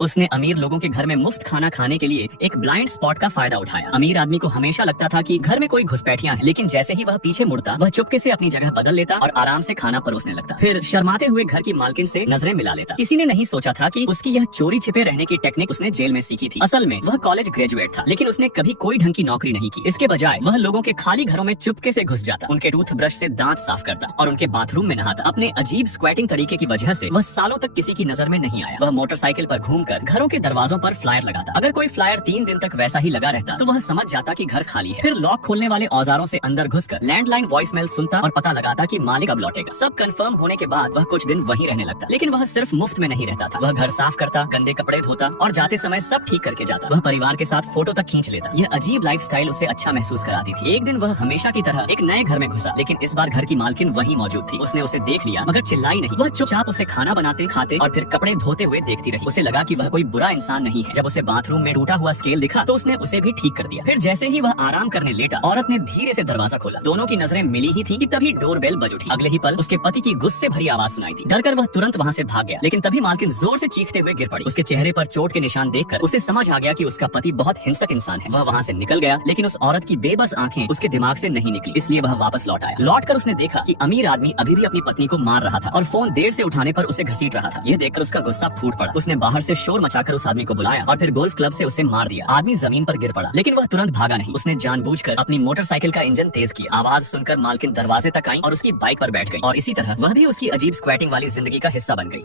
उसने अमीर लोगों के घर में मुफ्त खाना खाने के लिए एक ब्लाइंड स्पॉट का फायदा उठाया। अमीर आदमी को हमेशा लगता था कि घर में कोई घुसपैठियां हैं, लेकिन जैसे ही वह पीछे मुड़ता वह चुपके से अपनी जगह बदल लेता और आराम से खाना परोसने लगता। फिर शर्माते हुए घर की मालकिन से नजरें मिला लेता। किसी ने नहीं सोचा था कि उसकी यह चोरी छिपे रहने की टेक्निक उसने जेल में सीखी थी। असल में वह कॉलेज ग्रेजुएट था, लेकिन उसने कभी कोई ढंग की नौकरी नहीं की। इसके बजाय वह लोगों के खाली घरों में चुपके से घुस जाता, उनके टूथब्रश से दांत साफ करता और उनके बाथरूम में नहाता। अपने अजीब स्क्वैटिंग तरीके की वजह से वह सालों तक किसी की नजर में नहीं आया। वह मोटरसाइकिल पर घूमकर घरों के दरवाजों पर फ्लायर लगाता। अगर कोई फ्लायर 3 दिन तक वैसा ही लगा रहता तो वह समझ जाता कि घर खाली है। फिर लॉक खोलने वाले औजारों से अंदर घुसकर लैंडलाइन वॉइसमेल सुनता और पता लगाता कि मालिक अब लौटेगा। सब कंफर्म होने के बाद वह कुछ दिन वहीं रहने लगता, लेकिन वह सिर्फ मुफ्त में नहीं रहता था। वह घर साफ करता, गंदे कपड़े धोता और जाते समय सब ठीक करके जाता। वह परिवार के साथ फोटो तक खींच लेता। यह अजीब लाइफस्टाइल उसे अच्छा महसूस कराती थी। एक दिन वह हमेशा की तरह एक नए घर में घुसा, लेकिन इस बार घर की मालकिन वहीं मौजूद थी। उसने उसे देख लिया मगर चिल्लाई नहीं। वह चुपचाप उसे खाना बनाते, खाते और फिर कपड़े धोते हुए देखती रही। उसे लगा कि वह कोई बुरा इंसान नहीं है। जब उसे बाथरूम में टूटा हुआ स्केल दिखा तो उसने उसे भी ठीक कर दिया। फिर जैसे ही वह आराम करने लेटा, औरत ने धीरे से दरवाजा खोला। दोनों की नजरें मिली ही थी कि तभी डोरबेल बज उठी। अगले ही पल उसके पति की गुस्से भरी आवाज सुनाई दी। डरकर वह तुरंत वहां से भाग गया, लेकिन तभी मालकिन जोर से चीखते हुए गिर पड़ी। उसके चेहरे पर चोट के निशान देखकर उसे समझ आ गया कि उसका पति बहुत हिंसक इंसान है। वह वहां से निकल गया, लेकिन उस औरत की बेबस आंखें उसके दिमाग से नहीं निकली, इसलिए वह वापस लौट आया। लौटकर उसने देखा कि अमीर आदमी अभी भी अपनी पत्नी को मार रहा था और फोन देर से उठाने पर उसे घसीट रहा था। यह देखकर उसका गुस्सा फूट पड़ा। उसने बाहर से शोर मचाकर उस आदमी को बुलाया और फिर गोल्फ क्लब से उसे मार दिया। आदमी जमीन पर गिर पड़ा, लेकिन वह तुरंत भागा नहीं। उसने जानबूझकर अपनी मोटरसाइकिल का इंजन तेज किया। आवाज सुनकर मालकिन दरवाजे तक आई और उसकी बाइक पर बैठ गई, और इसी तरह वह भी उसकी अजीब स्क्वैटिंग वाली जिंदगी का हिस्सा बन गई।